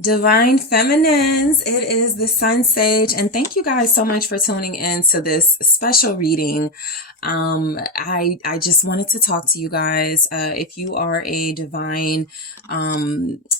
Divine Feminines, it is the Sun Sage, and thank you guys so much for tuning in to this special reading. I just wanted to talk to you guys. If you are a divine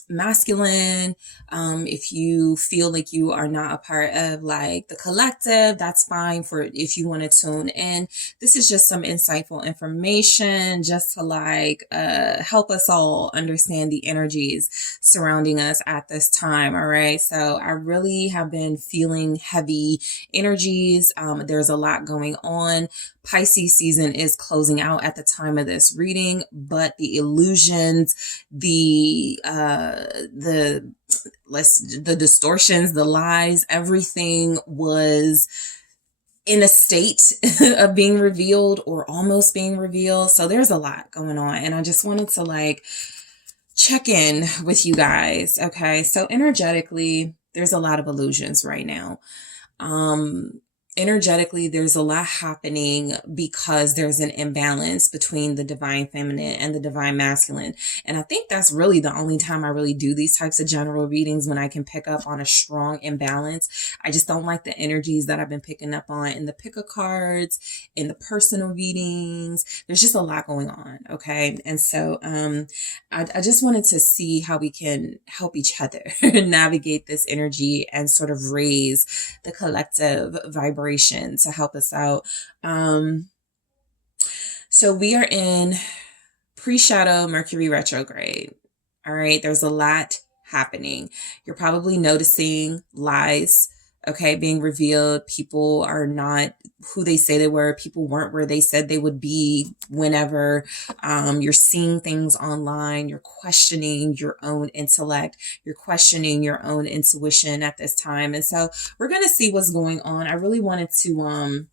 masculine, if you feel like you are not a part of like the collective, that's fine. For if you want to tune in, this is just some insightful information just to like help us all understand the energies surrounding us at this time. All right, so I really have been feeling heavy energies. There's a lot going on. Pisces season is closing out at the time of this reading, but the illusions, the distortions, the lies, everything was in a state of being revealed or almost being revealed. So there's a lot going on, and I just wanted to like check in with you guys. Okay, so energetically, there's a lot of illusions right now. Energetically, there's a lot happening because there's an imbalance between the divine feminine and the divine masculine. And I think that's really the only time I really do these types of general readings, when I can pick up on a strong imbalance. I just don't like the energies that I've been picking up on in the pick a cards, in the personal readings. There's just a lot going on. Okay. And so, I just wanted to see how we can help each other navigate this energy and sort of raise the collective vibration to help us out. So we are in pre-shadow Mercury retrograde. All right. There's a lot happening. You're probably noticing lies, okay, being revealed. People are not who they say they were. People weren't where they said they would be whenever. You're seeing things online. You're questioning your own intellect. You're questioning your own intuition at this time. And so we're going to see what's going on. I really wanted to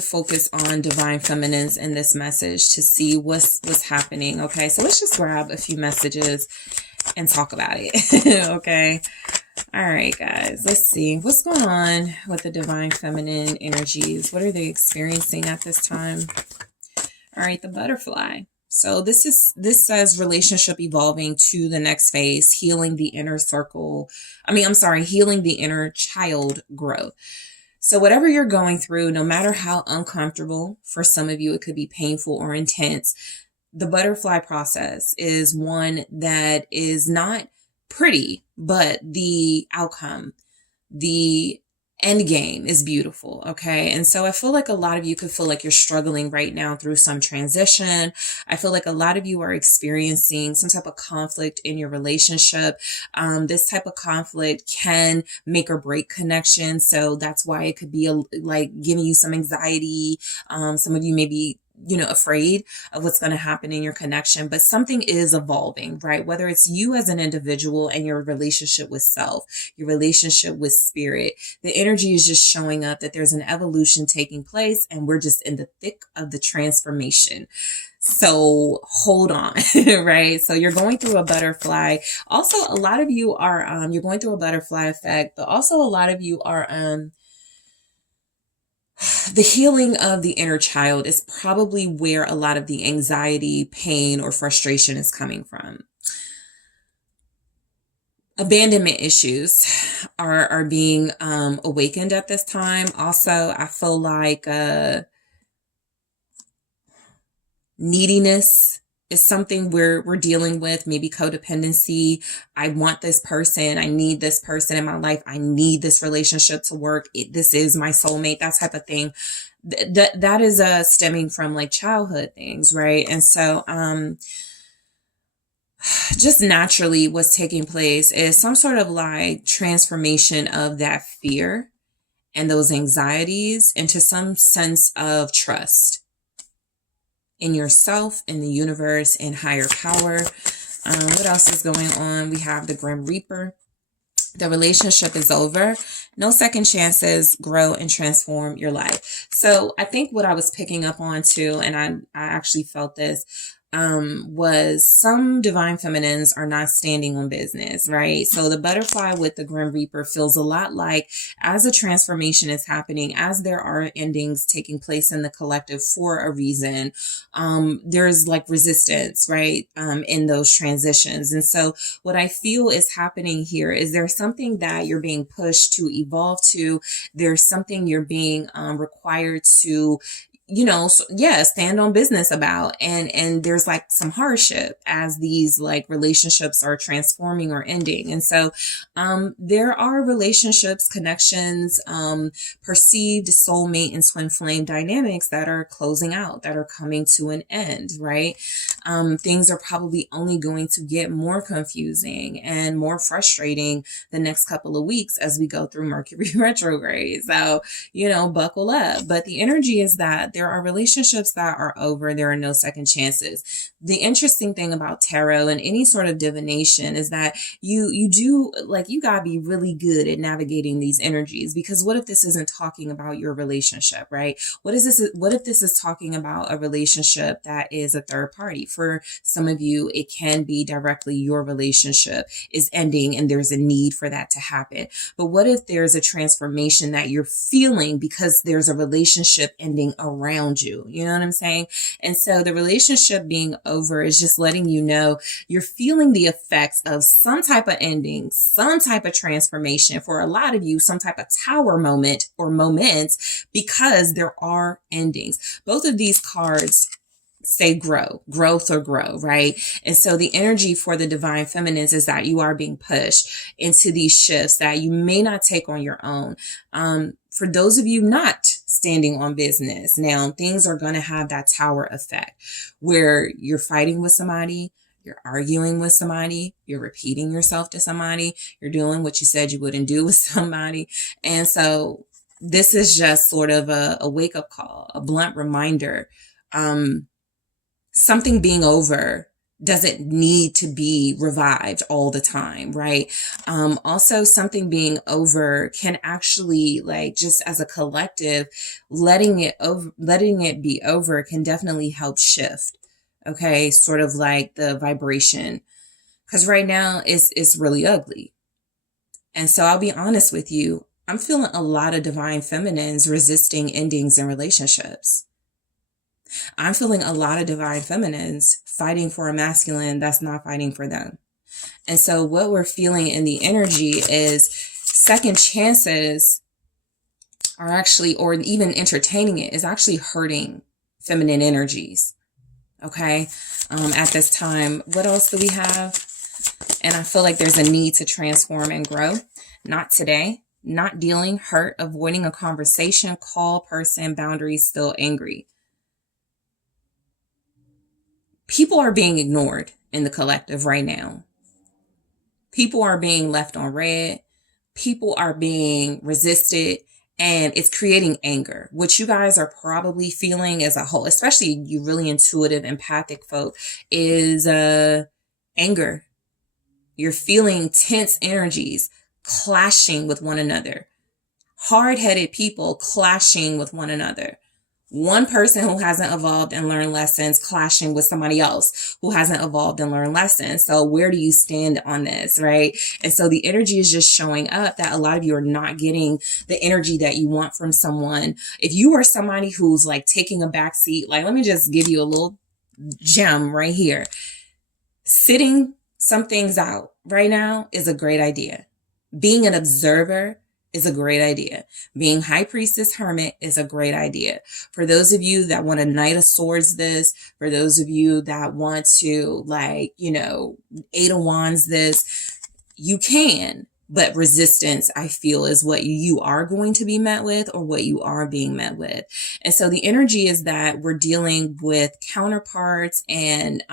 focus on divine feminines in this message to see what's happening. Okay. So let's just grab a few messages and talk about it. Okay. All right, guys, let's see what's going on with the divine feminine energies. What are they experiencing at this time? All right, the butterfly. So this says relationship evolving to the next phase, healing the inner circle. Healing the inner child growth. So whatever you're going through, no matter how uncomfortable, for some of you, it could be painful or intense. The butterfly process is one that is not pretty, but the outcome, the end game is beautiful. Okay. And so I feel like a lot of you could feel like you're struggling right now through some transition. I feel like a lot of you are experiencing some type of conflict in your relationship. This type of conflict can make or break connection. So that's why it could be like giving you some anxiety. Some of you may be afraid of what's going to happen in your connection, but something is evolving, right? Whether it's you as an individual and your relationship with self, your relationship with spirit, the energy is just showing up that there's an evolution taking place, and we're just in the thick of the transformation. So hold on, right? So you're going through a butterfly. Also, a lot of you are, you're going through a butterfly effect, but also a lot of you are, the healing of the inner child is probably where a lot of the anxiety, pain, or frustration is coming from. Abandonment issues are being awakened at this time. Also, I feel like neediness is something we're dealing with, maybe codependency. I want this person. I need this person in my life. I need this relationship to work. This is my soulmate, that type of thing. That is stemming from like childhood things, right? And so just naturally what's taking place is some sort of like transformation of that fear and those anxieties into some sense of trust in yourself, in the universe, in higher power. What else is going on? We have the Grim Reaper. The relationship is over. No second chances. Grow and transform your life. So I think what I was picking up on too, and I actually felt this, was some divine feminines are not standing on business, right? So the butterfly with the Grim Reaper feels a lot like as a transformation is happening, as there are endings taking place in the collective for a reason, there's like resistance, right? In those transitions. And so what I feel is happening here is there's something that you're being pushed to evolve to. There's something you're being required to so, yeah, stand on business about. And there's like some hardship as these like relationships are transforming or ending. And so, there are relationships, connections, perceived soulmate and twin flame dynamics that are closing out, that are coming to an end, right? Things are probably only going to get more confusing and more frustrating the next couple of weeks as we go through Mercury retrograde. So, buckle up. But the energy is that there are relationships that are over. There are no second chances. The interesting thing about tarot and any sort of divination is that you do, like, you gotta be really good at navigating these energies, because what if this isn't talking about your relationship, right? What if this is talking about a relationship that is a third party? For some of you, it can be directly your relationship is ending and there's a need for that to happen. But what if there's a transformation that you're feeling because there's a relationship ending around you? You know what I'm saying? And so the relationship being over is just letting you know you're feeling the effects of some type of ending, some type of transformation. For a lot of you, some type of tower moment or moments, because there are endings. Both of these cards say growth or grow, right? And so the energy for the divine feminines is that you are being pushed into these shifts that you may not take on your own. For those of you not standing on business, now things are going to have that tower effect where you're fighting with somebody, you're arguing with somebody, you're repeating yourself to somebody, you're doing what you said you wouldn't do with somebody. And so this is just sort of a wake-up call, a blunt reminder. Something being over doesn't need to be revived all the time, right? Also, something being over can actually, like, just as a collective, letting it be over can definitely help shift. Okay, sort of like the vibration, because right now it's really ugly. And so I'll be honest with you, I'm feeling a lot of divine feminines resisting endings in relationships. I'm feeling a lot of divine feminines fighting for a masculine that's not fighting for them. And so what we're feeling in the energy is second chances are actually, or even entertaining it is actually hurting feminine energies. Okay. At this time, what else do we have? And I feel like there's a need to transform and grow. Not today, not dealing, hurt, avoiding a conversation, call, person, boundaries, still angry. People are being ignored in the collective right now. People are being left on red. People are being resisted, and it's creating anger. What you guys are probably feeling as a whole, especially you really intuitive, empathic folk, is anger. You're feeling tense energies clashing with one another. Hard-headed people clashing with one another. One person who hasn't evolved and learned lessons clashing with somebody else who hasn't evolved and learned lessons. So where do you stand on this, right? And so the energy is just showing up that a lot of you are not getting the energy that you want from someone. If you are somebody who's like taking a back seat, like, let me just give you a little gem right here. Sitting some things out right now is a great idea. Being an observer is a great idea. Being High Priestess Hermit is a great idea. For those of you that want to Knight of Swords this, for those of you that want to, like, Eight of Wands this, you can. But resistance, I feel, is what you are going to be met with, or what you are being met with. And so the energy is that we're dealing with counterparts and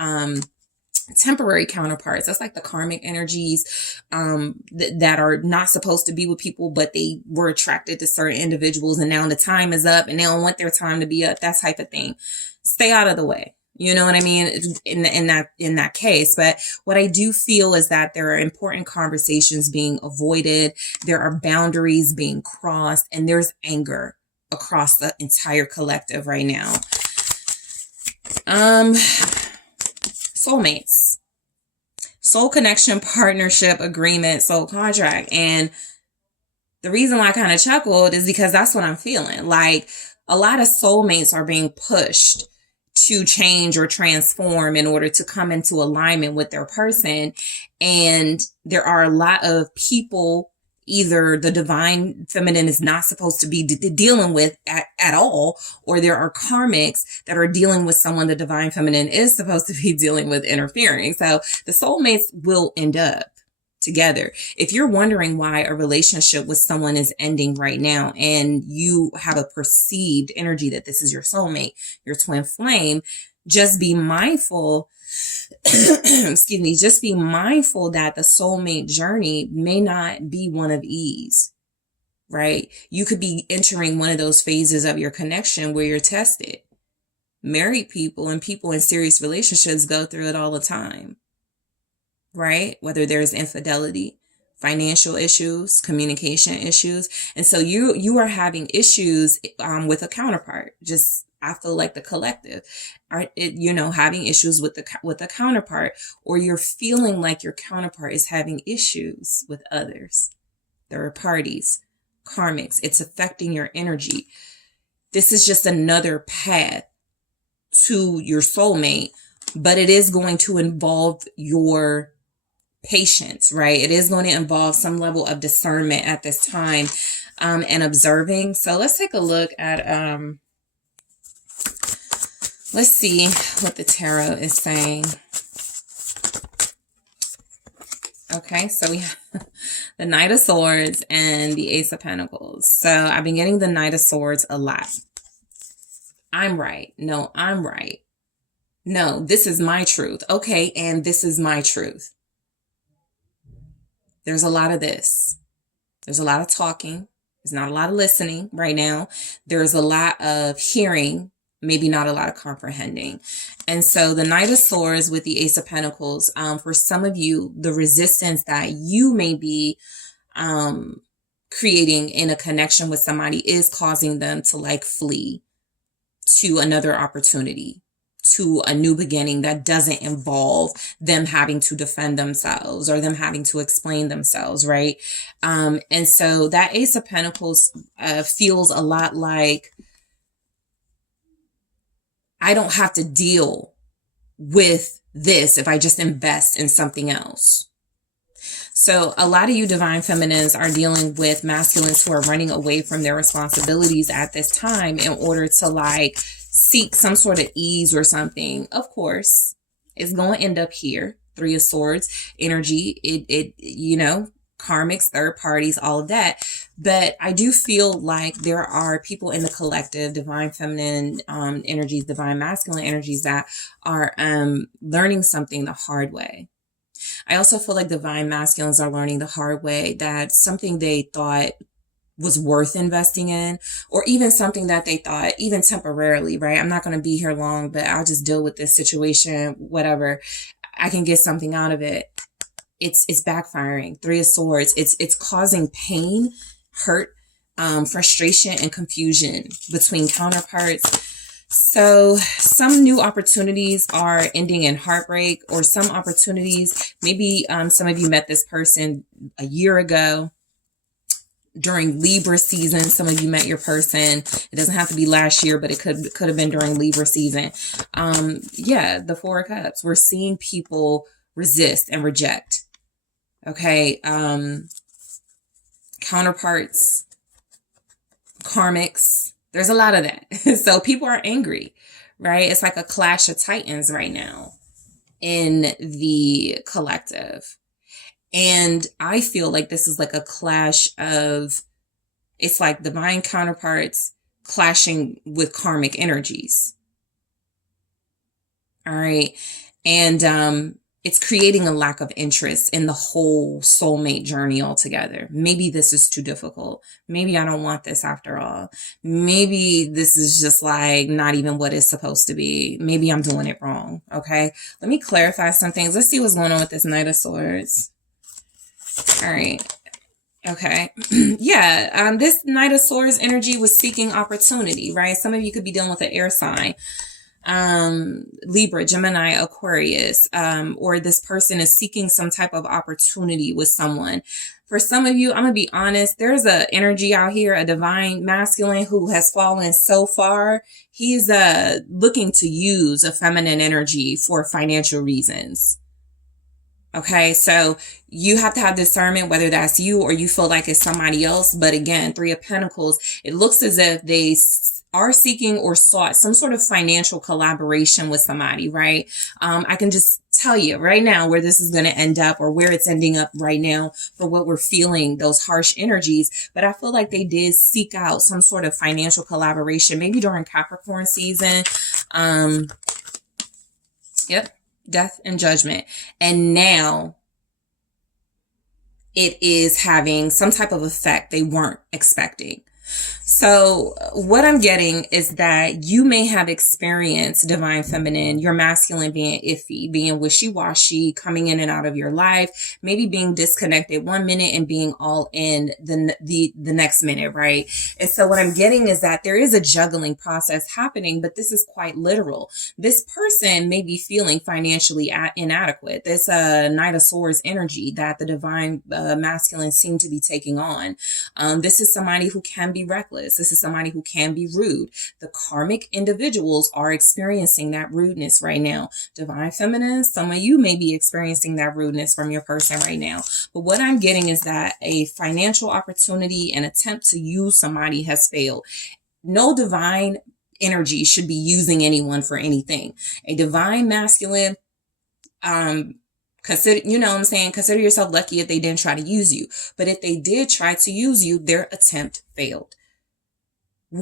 temporary counterparts. That's like the karmic energies that are not supposed to be with people, but they were attracted to certain individuals, and now the time is up and they don't want their time to be up, that type of thing. Stay out of the way. You know what I mean? In that case. But what I do feel is that there are important conversations being avoided. There are boundaries being crossed, and there's anger across the entire collective right now. soulmates, soul connection, partnership, agreement, soul contract. And the reason why I kind of chuckled is because that's what I'm feeling. Like, a lot of soulmates are being pushed to change or transform in order to come into alignment with their person. And there are a lot of people either the divine feminine is not supposed to be dealing with at all, or there are karmics that are dealing with someone the divine feminine is supposed to be dealing with, interfering. So the soulmates will end up together. If you're wondering why a relationship with someone is ending right now and you have a perceived energy that this is your soulmate, your twin flame, just be mindful excuse me, just be mindful that the soulmate journey may not be one of ease, right? You could be entering one of those phases of your connection where you're tested. Married people and people in serious relationships go through it all the time, right? Whether there's infidelity, financial issues, communication issues. And so you are having issues with a counterpart. Just, I feel like the collective are, having issues with the counterpart, or you're feeling like your counterpart is having issues with others, third parties, karmics. It's affecting your energy. This is just another path to your soulmate, but it is going to involve your patience, right? It is going to involve some level of discernment at this time, and observing. So let's take a look at, let's see what the tarot is saying. Okay, so we have the Knight of Swords and the Ace of Pentacles. So I've been getting the Knight of Swords a lot. I'm right. No, I'm right. No, this is my truth. Okay, and this is my truth. There's a lot of this. There's a lot of talking. There's not a lot of listening right now. There's a lot of hearing, maybe not a lot of comprehending. And so the Knight of Swords with the Ace of Pentacles, for some of you, the resistance that you may be creating in a connection with somebody is causing them to like flee to another opportunity, to a new beginning that doesn't involve them having to defend themselves or them having to explain themselves, right? And so that Ace of Pentacles feels a lot like, I don't have to deal with this if I just invest in something else. So a lot of you divine feminines are dealing with masculines who are running away from their responsibilities at this time in order to like seek some sort of ease or something. Of course, it's going to end up here. Three of Swords energy, karmics, third parties, all of that. But I do feel like there are people in the collective, divine feminine energies, divine masculine energies that are learning something the hard way. I also feel like divine masculines are learning the hard way that something they thought was worth investing in, or even something that they thought, even temporarily, right? I'm not going to be here long, but I'll just deal with this situation, whatever. I can get something out of it. It's backfiring. Three of Swords. It's causing pain, hurt, frustration, and confusion between counterparts. So some new opportunities are ending in heartbreak, or some opportunities, maybe some of you met this person a year ago during Libra season. Some of you met your person. It doesn't have to be last year, but it could have been during Libra season. The Four of Cups. We're seeing people resist and reject. Okay. Counterparts, karmics. There's a lot of that. So people are angry, right? It's like a clash of titans right now in the collective. And I feel like this is like a clash of, it's like divine counterparts clashing with karmic energies. All right. And it's creating a lack of interest in the whole soulmate journey altogether. Maybe this is too difficult. Maybe I don't want this after all. Maybe this is just like not even what it's supposed to be. Maybe I'm doing it wrong. Okay. Let me clarify some things. Let's see what's going on with this Knight of Swords. All right. Okay. This Knight of Swords energy was seeking opportunity, right? Some of you could be dealing with an air sign. Libra, Gemini, Aquarius, or this person is seeking some type of opportunity with someone. For some of you, I'm going to be honest, there's a energy out here, a divine masculine who has fallen so far. He's looking to use a feminine energy for financial reasons. Okay, so you have to have discernment whether that's you or you feel like it's somebody else. But again, Three of Pentacles, it looks as if they are seeking or sought some sort of financial collaboration with somebody, right? I can just tell you right now where this is going to end up, or where it's ending up right now for what we're feeling, those harsh energies. But I feel like they did seek out some sort of financial collaboration, maybe during Capricorn season. Yep. Death and Judgment. And now it is having some type of effect they weren't expecting. So what I'm getting is that you may have experienced divine feminine, your masculine being iffy, being wishy-washy, coming in and out of your life, maybe being disconnected one minute and being all in the next minute, right? And so what I'm getting is that there is a juggling process happening, but this is quite literal. This person may be feeling financially inadequate. This Knight of Swords energy that the divine masculine seem to be taking on. This is somebody who can be reckless. This is somebody who can be rude. The karmic individuals are experiencing that rudeness right now. Divine feminine, some of you may be experiencing that rudeness from your person right now. But what I'm getting is that a financial opportunity, an attempt to use somebody has failed. No divine energy should be using anyone for anything. A divine masculine, consider, you know what I'm saying? Consider yourself lucky if they didn't try to use you. But if they did try to use you, their attempt failed.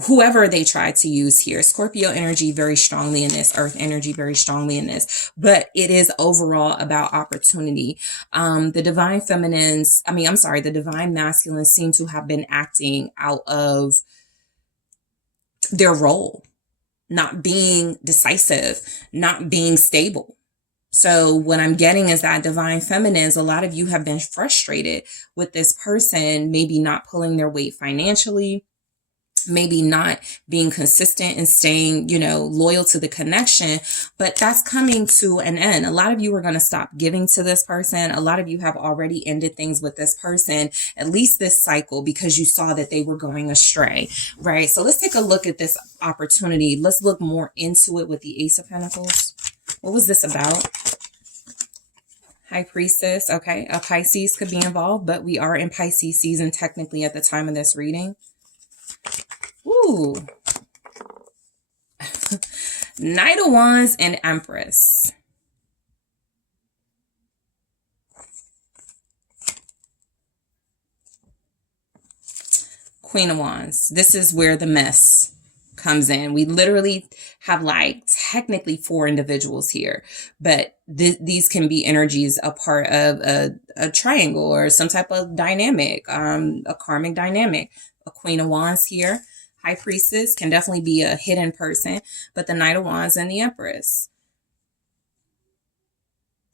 Whoever they tried to use here, Scorpio energy very strongly in this, Earth energy very strongly in this, but it is overall about opportunity. The divine feminines, the divine masculines seem to have been acting out of their role, not being decisive, not being stable. So what I'm getting is that divine feminines, a lot of you have been frustrated with this person, maybe not pulling their weight financially, maybe not being consistent and staying, loyal to the connection, but that's coming to an end. A lot of you are going to stop giving to this person. A lot of you have already ended things with this person, at least this cycle, because you saw that they were going astray, right? So let's take a look at this opportunity. Let's look more into it with the Ace of Pentacles. What was this about? High Priestess. Okay, a Pisces could be involved, but we are in Pisces season technically at the time of this reading. Ooh. Knight of Wands and Empress. Queen of Wands. This is where the mess comes in. We literally have technically 4 individuals here, but these can be energies a part of a triangle or some type of dynamic, a karmic dynamic. A Queen of Wands here. High Priestess can definitely be a hidden person, but the Knight of Wands and the Empress.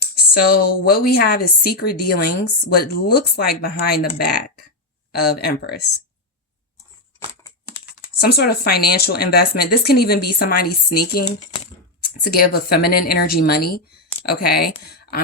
So what we have is secret dealings, what looks like behind the back of Empress. Some sort of financial investment. This can even be somebody sneaking to give a feminine energy money. Okay.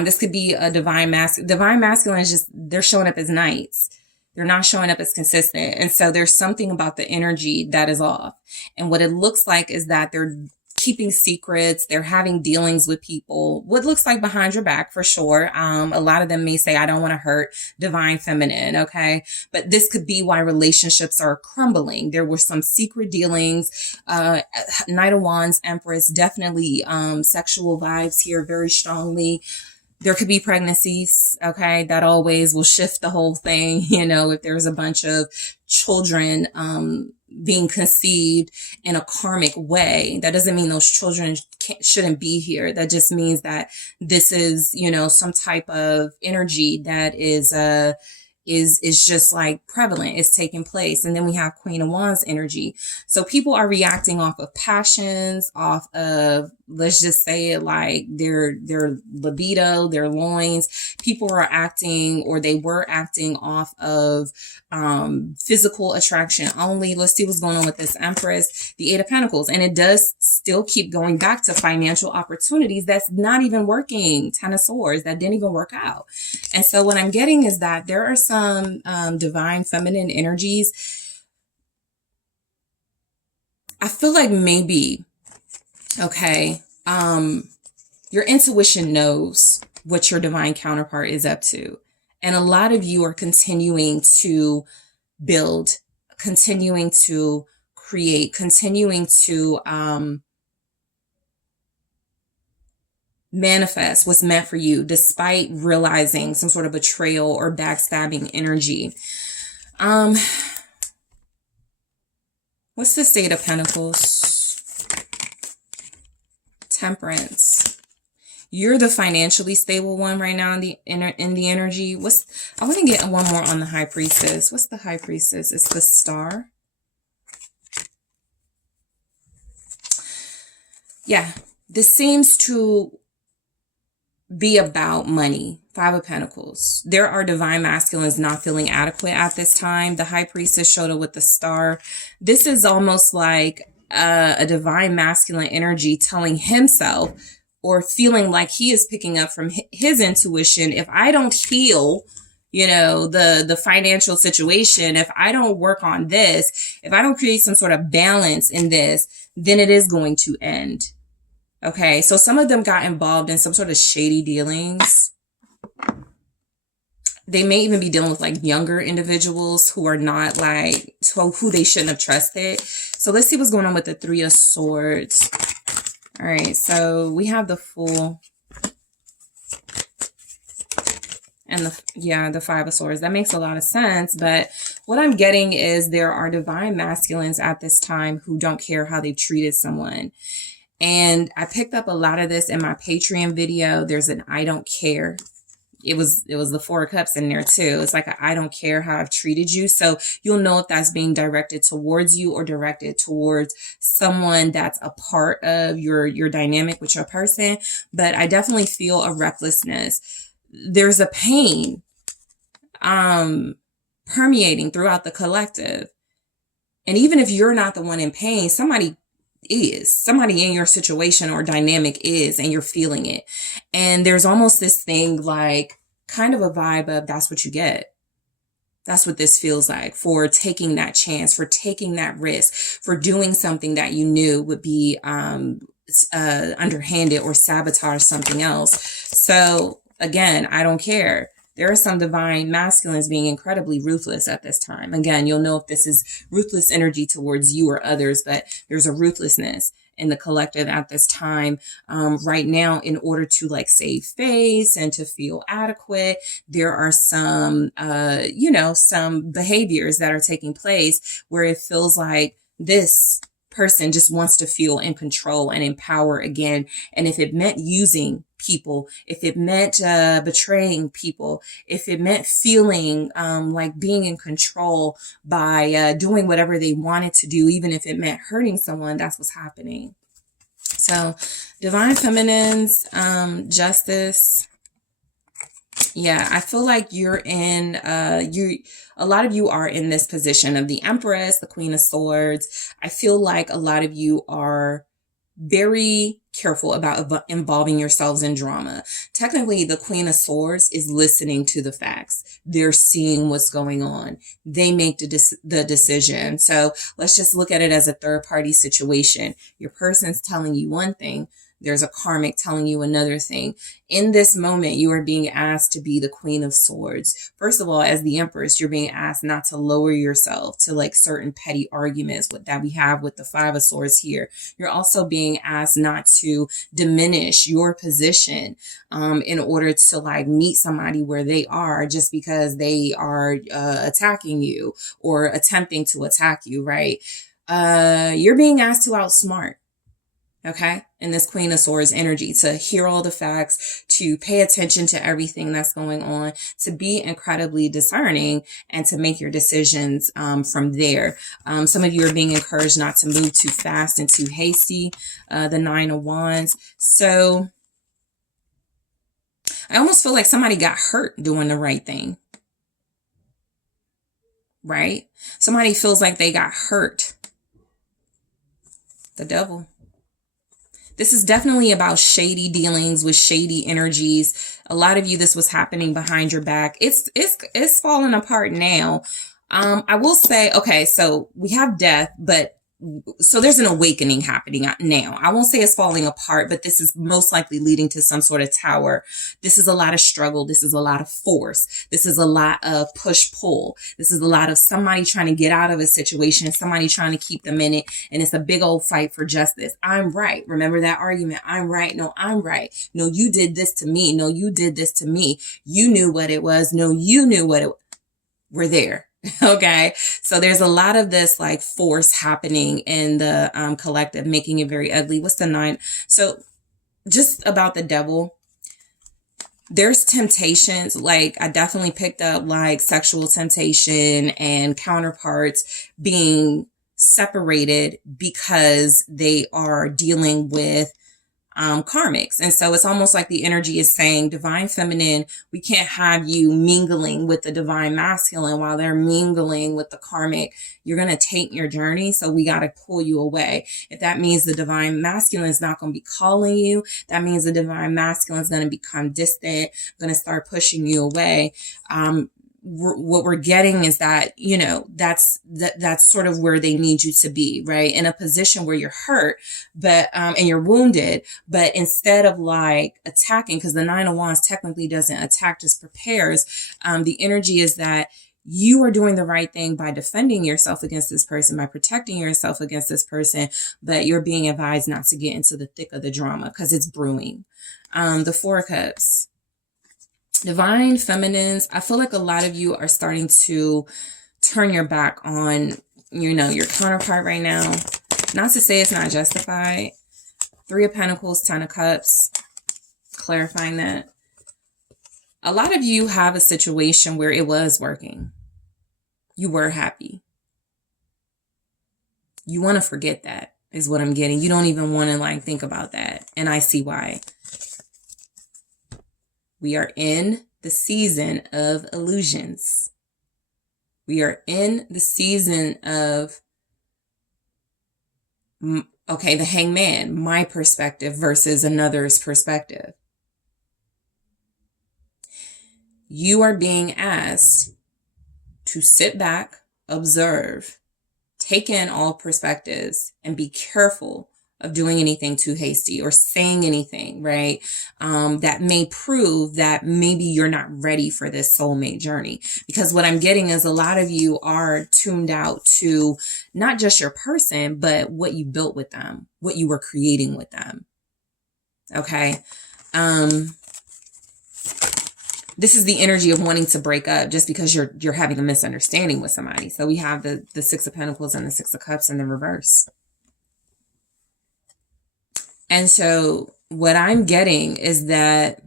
This could be a divine masculine. Divine masculine is just, they're showing up as knights. They're not showing up as consistent. And so there's something about the energy that is off. And what it looks like is that they're keeping secrets. They're having dealings with people. What looks like behind your back for sure. A lot of them may say, I don't want to hurt divine feminine. Okay. But this could be why relationships are crumbling. There were some secret dealings. Knight of Wands, Empress, definitely sexual vibes here very strongly. There could be pregnancies, okay? That always will shift the whole thing. If there's a bunch of children being conceived in a karmic way, that doesn't mean those children shouldn't be here. That just means that this is, some type of energy that is is just like prevalent. It's taking place. And then we have Queen of Wands energy. So people are reacting off of passions, off of, let's just say it like their libido, their loins. People are acting, or they were acting off of physical attraction only. Let's see what's going on with this Empress, the Eight of Pentacles. And it does still keep going back to financial opportunities that's not even working. Ten of Swords, that didn't even work out. And so what I'm getting is that there are some divine feminine energies. I feel like maybe, okay, your intuition knows what your divine counterpart is up to. And a lot of you are continuing to build, continuing to create, continuing to manifest what's meant for you, despite realizing some sort of betrayal or backstabbing energy. What's the State of Pentacles? Temperance. You're the financially stable one right now in the energy. I want to get one more on the High Priestess. What's the High Priestess? It's the Star. Yeah, this seems to be about money. Five of Pentacles. There are divine masculines not feeling adequate at this time. The High Priestess showed up with the Star. This is almost like a divine masculine energy telling himself, or feeling like he is picking up from his intuition, if I don't heal, you know, the financial situation, if I don't work on this, if I don't create some sort of balance in this, then it is going to end. Okay, so some of them got involved in some sort of shady dealings. They may even be dealing with like younger individuals who are not like, who they shouldn't have trusted. So let's see what's going on with the Three of Swords. All right, so we have the Fool. And the Five of Swords. That makes a lot of sense. But what I'm getting is there are divine masculines at this time who don't care how they've treated someone. And I picked up a lot of this in my Patreon video. There's an I don't care. It was the Four of Cups in there too. It's like I don't care how I've treated you. So you'll know if that's being directed towards you or directed towards someone that's a part of your dynamic with your person. But I definitely feel a recklessness. There's a pain permeating throughout the collective. And even if you're not the one in pain, somebody in your situation or dynamic is, and you're feeling it. And there's almost this thing like kind of a vibe of that's what you get. That's what this feels like, for taking that chance, for taking that risk, for doing something that you knew would be underhanded or sabotage something else. So again, I don't care. There are some divine masculines being incredibly ruthless at this time. Again, you'll know if this is ruthless energy towards you or others, but there's a ruthlessness in the collective at this time right now, in order to like save face and to feel adequate. There are some, some behaviors that are taking place where it feels like this person just wants to feel in control and in power again. And if it meant using people, if it meant betraying people, if it meant feeling like being in control by doing whatever they wanted to do, even if it meant hurting someone, that's what's happening. So divine feminines, justice. Yeah, I feel like you're in, a lot of you are in this position of the Empress, the Queen of Swords. I feel like a lot of you are very careful about involving yourselves in drama. Technically, the Queen of Swords is listening to the facts. They're seeing what's going on. They make the decision. So let's just look at it as a third party situation. Your person's telling you one thing. There's a karmic telling you another thing. In this moment, you are being asked to be the Queen of Swords. First of all, as the Empress, you're being asked not to lower yourself to like certain petty arguments that we have with the Five of Swords here. You're also being asked not to diminish your position in order to like meet somebody where they are just because they are attacking you or attempting to attack you, right? You're being asked to outsmart. Okay. And this Queen of Swords energy, to hear all the facts, to pay attention to everything that's going on, to be incredibly discerning, and to make your decisions from there. Some of you are being encouraged not to move too fast and too hasty. The Nine of Wands. So I almost feel like somebody got hurt doing the right thing. Right? Somebody feels like they got hurt. The Devil. This is definitely about shady dealings with shady energies. A lot of you, this was happening behind your back. It's falling apart now. I will say, okay, so we have death, but so there's an awakening happening now. I won't say it's falling apart, but this is most likely leading to some sort of tower. This is a lot of struggle. This is a lot of force. This is a lot of push pull. This is a lot of somebody trying to get out of a situation, somebody trying to keep them in it. And it's a big old fight for justice. I'm right. Remember that argument? I'm right. No, I'm right. No, you did this to me. No, you did this to me. You knew what it was. No, you knew what it was. We're there. Okay. So there's a lot of this like force happening in the collective, making it very ugly. What's the 9? So just about the Devil, there's temptations. Like I definitely picked up like sexual temptation and counterparts being separated because they are dealing with karmics. And so it's almost like the energy is saying, divine feminine, we can't have you mingling with the divine masculine while they're mingling with the karmic. You're going to take your journey. So we got to pull you away. If that means the divine masculine is not going to be calling you, that means the divine masculine is going to become distant, going to start pushing you away. What we're getting is that, you know, that's sort of where they need you to be, right? In a position where you're hurt, but, and you're wounded, but instead of like attacking, because the 9 of Wands technically doesn't attack, just prepares. The energy is that you are doing the right thing by defending yourself against this person, by protecting yourself against this person, but you're being advised not to get into the thick of the drama because it's brewing. The 4 of Cups. Divine feminines, I feel like a lot of you are starting to turn your back on, you know, your counterpart right now. Not to say it's not justified. 3 of Pentacles, 10 of Cups, clarifying that. A lot of you have a situation where it was working. You were happy. You want to forget that is what I'm getting. You don't even want to like think about that. And I see why. We are in the season of illusions. We are in the season of, okay, the Hangman, my perspective versus another's perspective. You are being asked to sit back, observe, take in all perspectives, and be careful of doing anything too hasty or saying anything, right? That may prove that maybe you're not ready for this soulmate journey. Because what I'm getting is a lot of you are tuned out to not just your person, but what you built with them, what you were creating with them. Okay. This is the energy of wanting to break up just because you're having a misunderstanding with somebody. So we have the 6 of Pentacles and the 6 of Cups in the reverse. And so what I'm getting is that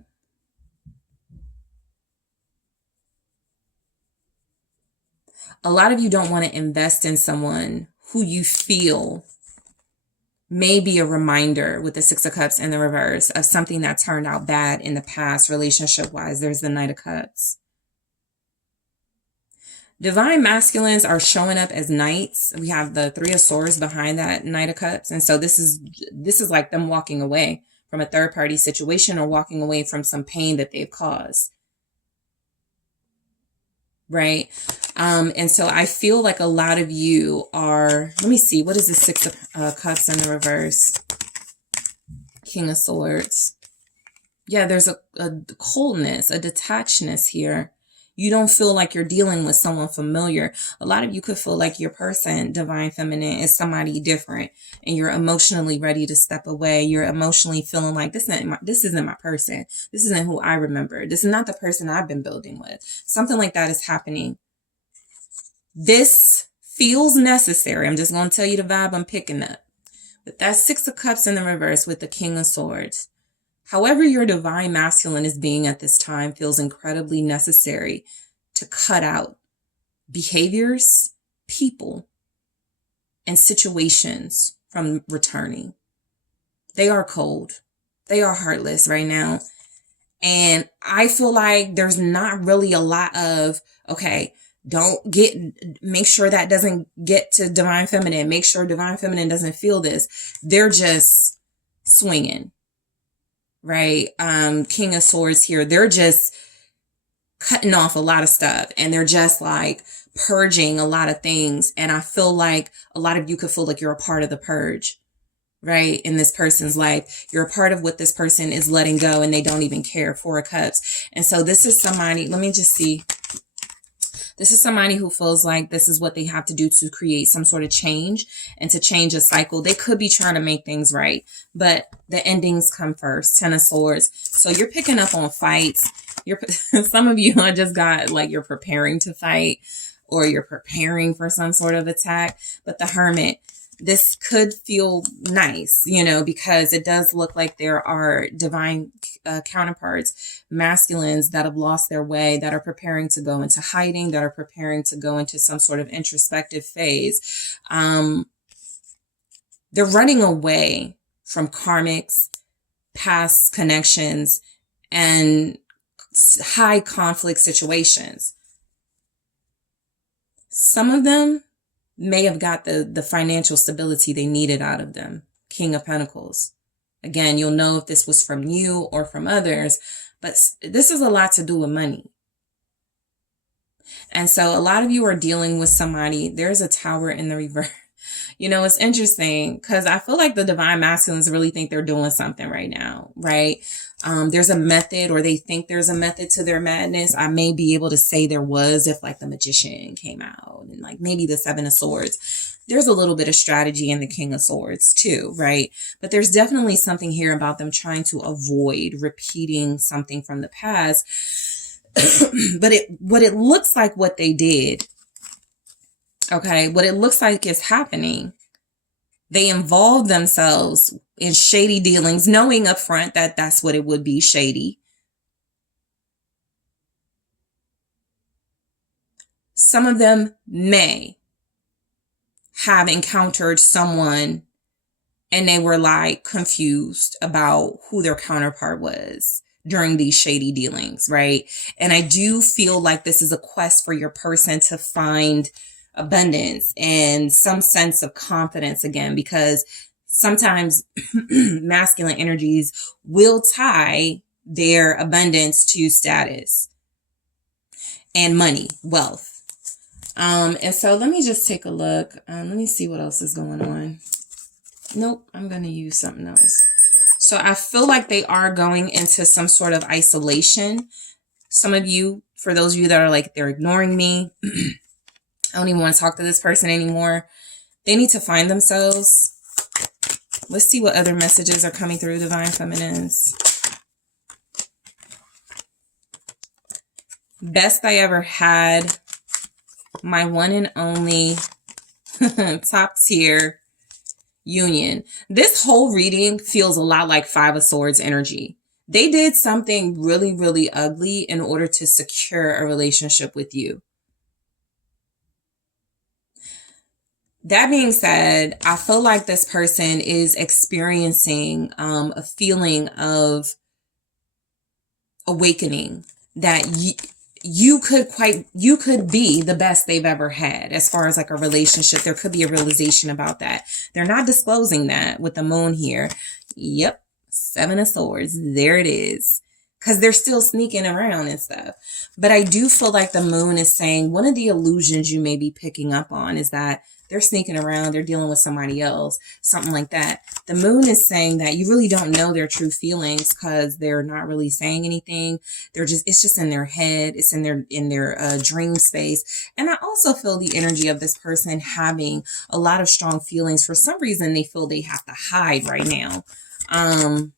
a lot of you don't want to invest in someone who you feel may be a reminder with the 6 of Cups in the reverse of something that turned out bad in the past relationship-wise. There's the Knight of Cups. Divine masculines are showing up as knights. We have the 3 of Swords behind that Knight of Cups. And so this is like them walking away from a third party situation or walking away from some pain that they've caused. Right? And so I feel like a lot of you are, let me see, what is the 6 of Cups in the reverse? King of Swords. Yeah, there's a coldness, a detachedness here. You don't feel like you're dealing with someone familiar. A lot of you could feel like your person, divine feminine, is somebody different and you're emotionally ready to step away. You're emotionally feeling like this isn't my person. This isn't who I remember. This is not the person I've been building with. Something like that is happening. This feels necessary. I'm just going to tell you the vibe I'm picking up. With that Six of Cups in the reverse with the King of Swords. However your divine masculine is being at this time feels incredibly necessary to cut out behaviors, people, and situations from returning. They are cold. They are heartless right now. And I feel like there's not really a lot of, okay, make sure that doesn't get to divine feminine. Make sure divine feminine doesn't feel this. They're just swinging, right? King of Swords here. They're just cutting off a lot of stuff, and they're just like purging a lot of things. And I feel like a lot of you could feel like you're a part of the purge, right? In this person's life, you're a part of what this person is letting go, and they don't even care. Four of Cups. And so this is somebody, let me just see. This is somebody who feels like this is what they have to do to create some sort of change and to change a cycle. They could be trying to make things right, but the endings come first. Ten of Swords. So you're picking up on fights. Some of you I just got like you're preparing to fight, or you're preparing for some sort of attack. But the Hermit, this could feel nice, because it does look like there are divine counterparts, masculines that have lost their way, that are preparing to go into hiding, that are preparing to go into some sort of introspective phase. They're running away from karmics, past connections, and high conflict situations. Some of them may have got the financial stability they needed out of them. King of Pentacles. Again, you'll know if this was from you or from others, but this is a lot to do with money. And so a lot of you are dealing with somebody. There's a Tower in the reverse. It's interesting because I feel like the divine masculines really think they're doing something right now, right? There's a method, or they think there's a method to their madness. I may be able to say there was if like the Magician came out and like maybe the Seven of Swords. There's a little bit of strategy in the King of Swords too, right? But there's definitely something here about them trying to avoid repeating something from the past. But what it looks like what they did, okay, what it looks like is happening. They involved themselves in shady dealings, knowing up front that that's what it would be, shady. Some of them may have encountered someone and they were like confused about who their counterpart was during these shady dealings, right? And I do feel like this is a quest for your person to find abundance and some sense of confidence again, because sometimes masculine energies will tie their abundance to status and money, wealth. And so let me just take a look. Let me see what else is going on. Nope, I'm going to use something else. So I feel like they are going into some sort of isolation. Some of you, for those of you that are like, they're ignoring me. I don't even want to talk to this person anymore. They need to find themselves. Let's see what other messages are coming through, divine feminines. Best I ever had. My one and only top tier union. This whole reading feels a lot like Five of Swords energy. They did something really, really ugly in order to secure a relationship with you. That being said, I feel like this person is experiencing a feeling of awakening that you could be the best they've ever had as far as like a relationship. There could be a realization about that. They're not disclosing that with the moon here. Yep. Seven of Swords. There it is. Because they're still sneaking around and stuff. But I do feel like the moon is saying one of the illusions you may be picking up on is that they're sneaking around, they're dealing with somebody else, something like that. The moon is saying that you really don't know their true feelings because they're not really saying anything. It's just in their head. It's in their dream space. And I also feel the energy of this person having a lot of strong feelings. For some reason, they feel they have to hide right now.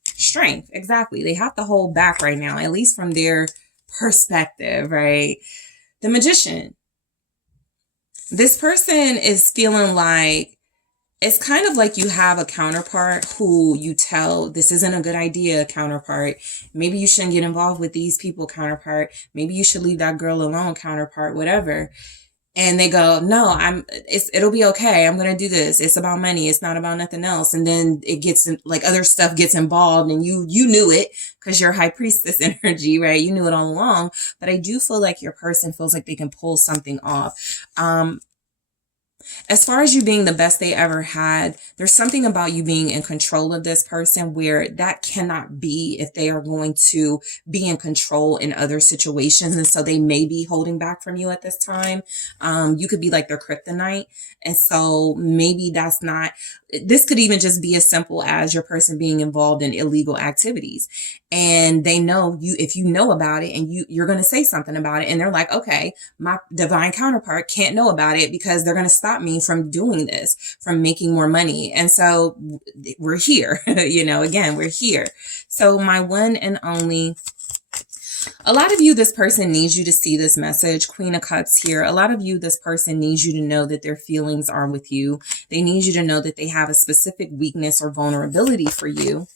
Strength, exactly. They have to hold back right now, at least from their perspective, right? The Magician. This person is feeling like it's kind of like you have a counterpart who you tell, this isn't a good idea, counterpart. Maybe you shouldn't get involved with these people, counterpart. Maybe you should leave that girl alone, counterpart, whatever. And they go, no, it'll be okay. I'm going to do this. It's about money. It's not about nothing else. And then it gets like other stuff gets involved, and you knew it because you're high priestess energy, right? You knew it all along. But I do feel like your person feels like they can pull something off. As far as you being the best they ever had, there's something about you being in control of this person where that cannot be if they are going to be in control in other situations. And so they may be holding back from you at this time. You could be like their kryptonite. And so maybe that's not, this could even just be as simple as your person being involved in illegal activities. And they know you, if you know about it and you're going to say something about it, and they're like, okay, my divine counterpart can't know about it because they're going to stop me from doing this, from making more money. And so we're here, again, we're here. So my one and only, a lot of you, this person needs you to see this message. Queen of Cups here. A lot of you, this person needs you to know that their feelings are with you. They need you to know that they have a specific weakness or vulnerability for you.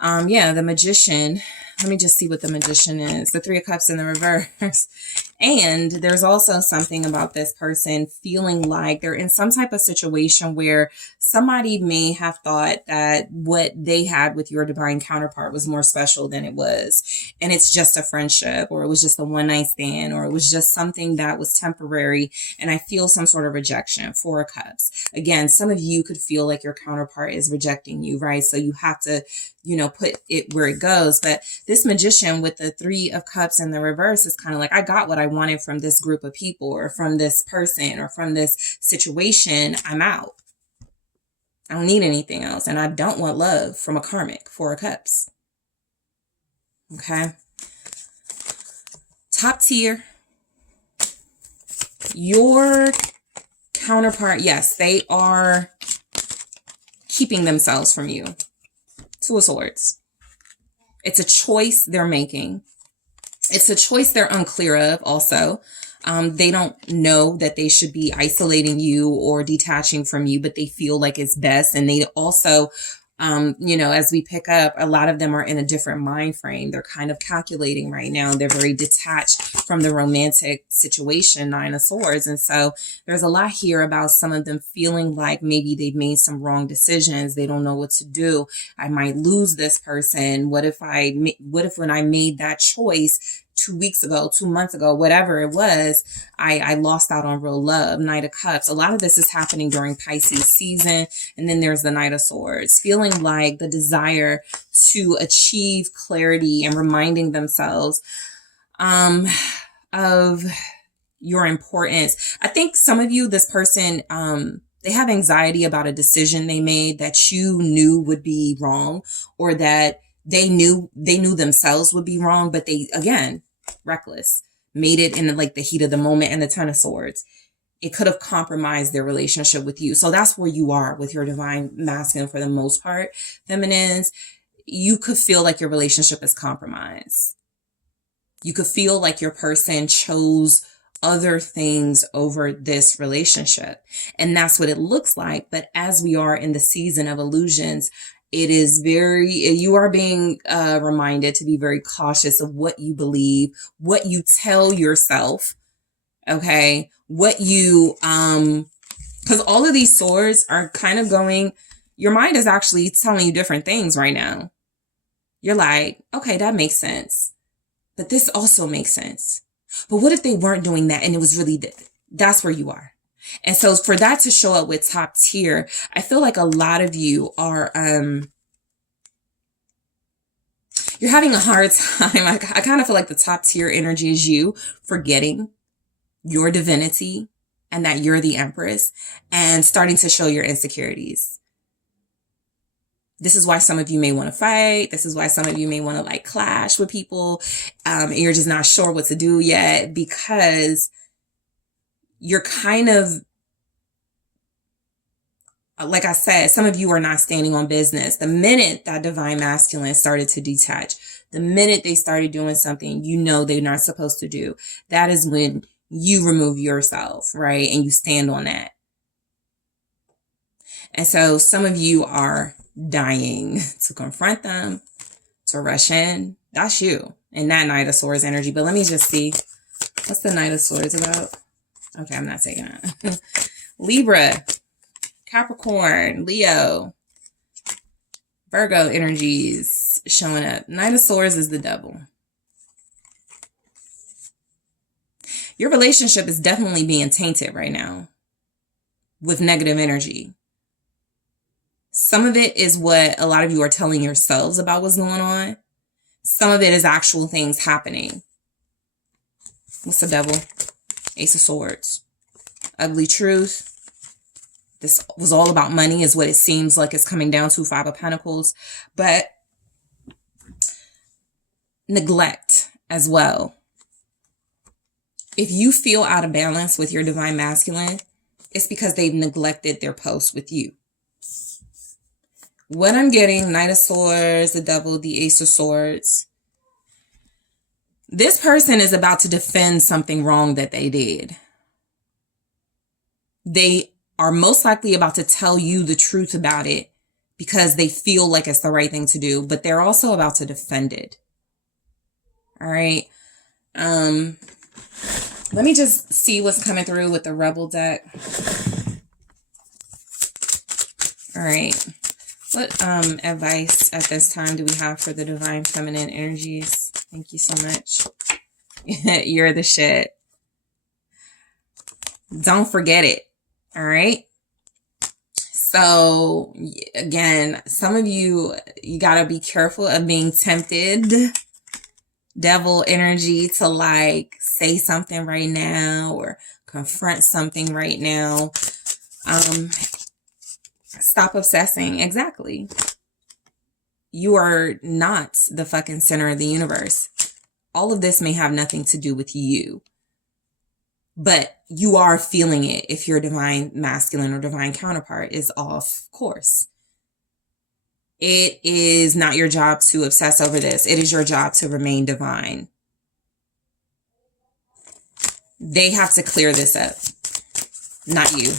The Magician. Let me just see what the Magician is. The Three of Cups in the reverse. And there's also something about this person feeling like they're in some type of situation where somebody may have thought that what they had with your divine counterpart was more special than it was. And it's just a friendship, or it was just a one night stand, or it was just something that was temporary. And I feel some sort of rejection. Four of Cups. Again, some of you could feel like your counterpart is rejecting you, right? So you have to, put it where it goes. But this Magician with the Three of Cups in the reverse is kind of like, I got what I wanted from this group of people, or from this person, or from this situation. I'm out. I don't need anything else. And I don't want love from a karmic. Four of Cups. Okay. Top tier. Your counterpart, yes, they are keeping themselves from you. Two of Swords. It's a choice they're making. It's a choice they're unclear of also. They don't know that they should be isolating you or detaching from you, but they feel like it's best. And they also, as we pick up, a lot of them are in a different mind frame. They're kind of calculating right now. They're very detached from the romantic situation, Nine of Swords. And so there's a lot here about some of them feeling like maybe they've made some wrong decisions. They don't know what to do. I might lose this person. What if when I made that choice 2 weeks ago, 2 months ago, whatever it was, I lost out on real love. Knight of Cups. A lot of this is happening during Pisces season. And then there's the Knight of Swords, feeling like the desire to achieve clarity and reminding themselves of your importance. I think some of you, this person, they have anxiety about a decision they made that you knew would be wrong, or that they knew themselves would be wrong, but they, again, reckless, made it in like the heat of the moment. And the Ten of Swords, it could have compromised their relationship with you. So that's where you are with your divine masculine for the most part. Feminines, you could feel like your relationship is compromised. You could feel like your person chose other things over this relationship. And that's what it looks like. But as we are in the season of illusions, you are being reminded to be very cautious of what you believe, what you tell yourself. Okay. What you, because all of these swords are kind of going, your mind is actually telling you different things right now. You're like, okay, that makes sense. But this also makes sense. But what if they weren't doing that and it was really, that's where you are. And so for that to show up with top tier, I feel like a lot of you are, you're having a hard time. I kind of feel like the top tier energy is you forgetting your divinity and that you're the Empress, and starting to show your insecurities. This is why some of you may want to fight. This is why some of you may want to like clash with people. And you're just not sure what to do yet, because you're kind of, like I said, some of you are not standing on business. The minute that divine masculine started to detach, the minute they started doing something they're not supposed to do, that is when you remove yourself, right? And you stand on that. And so some of you are dying to confront them, to rush in. That's you in that Knight of Swords energy. But let me just see. What's the Knight of Swords about? Okay, I'm not taking it. Libra, Capricorn, Leo, Virgo energies showing up. Knight of Swords is the devil. Your relationship is definitely being tainted right now with negative energy. Some of it is what a lot of you are telling yourselves about what's going on. Some of it is actual things happening. What's the devil? Ace of Swords. Ugly truth. This was all about money is what it seems like it's coming down to. Five of Pentacles. But neglect as well. If you feel out of balance with your divine masculine, it's because they've neglected their post with you. What I'm getting, Knight of Swords, the devil, the Ace of Swords. This person is about to defend something wrong that they did. They are most likely about to tell you the truth about it because they feel like it's the right thing to do, but they're also about to defend it. All right. Let me just see what's coming through with the Rebel deck. All right. What advice at this time do we have for the divine feminine energies? Thank you so much. You're the shit. Don't forget it. All right. So again, some of you got to be careful of being tempted. Devil energy to like say something right now or confront something right now. Stop obsessing. Exactly. You are not the fucking center of the universe. All of this may have nothing to do with you, but you are feeling it if your divine masculine or divine counterpart is off course. It is not your job to obsess over this. It is your job to remain divine. They have to clear this up, not you.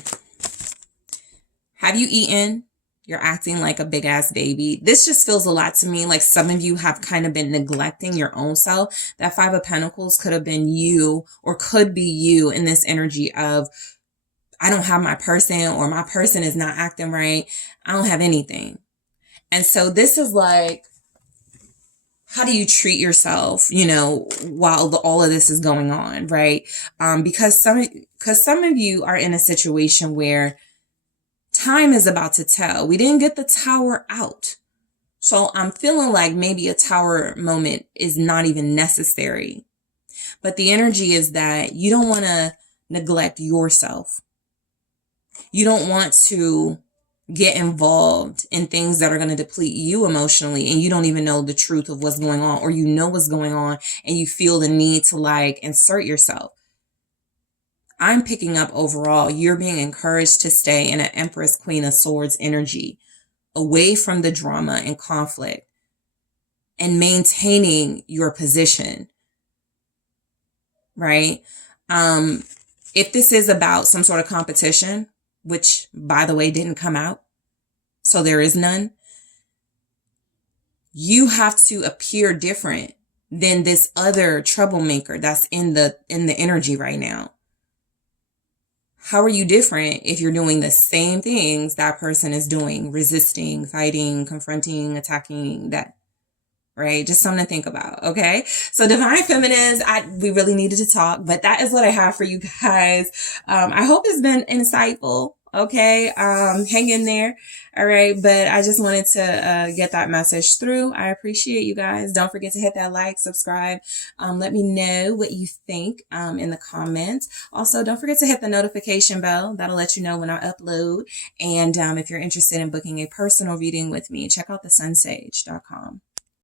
Have you eaten? You're acting like a big ass baby. This just feels a lot to me like some of you have kind of been neglecting your own self. That Five of Pentacles could have been you or could be you in this energy of, I don't have my person or my person is not acting right. I don't have anything. And so this is like, how do you treat yourself, you know, while all of this is going on, right? Because some of you are in a situation where time is about to tell. We didn't get the tower out. So I'm feeling like maybe a tower moment is not even necessary. But the energy is that you don't want to neglect yourself. You don't want to get involved in things that are going to deplete you emotionally and you don't even know the truth of what's going on, or you know what's going on and you feel the need to like insert yourself. I'm picking up overall, you're being encouraged to stay in an Empress Queen of Swords energy, away from the drama and conflict and maintaining your position, right? If this is about some sort of competition, which by the way didn't come out, so there is none, you have to appear different than this other troublemaker that's in the energy right now. How are you different if you're doing the same things that person is doing, resisting, fighting, confronting, attacking, that, right? Just something to think about, okay? So divine feminines, we really needed to talk, but that is what I have for you guys. I hope it's been insightful, okay? Hang in there, all right? But I just wanted to get that message through. I appreciate you guys. Don't forget to hit that like, subscribe. Let me know what you think in the comments. Also, don't forget to hit the notification bell. That'll let you know when I upload. And if you're interested in booking a personal reading with me, check out TheSunSage.com.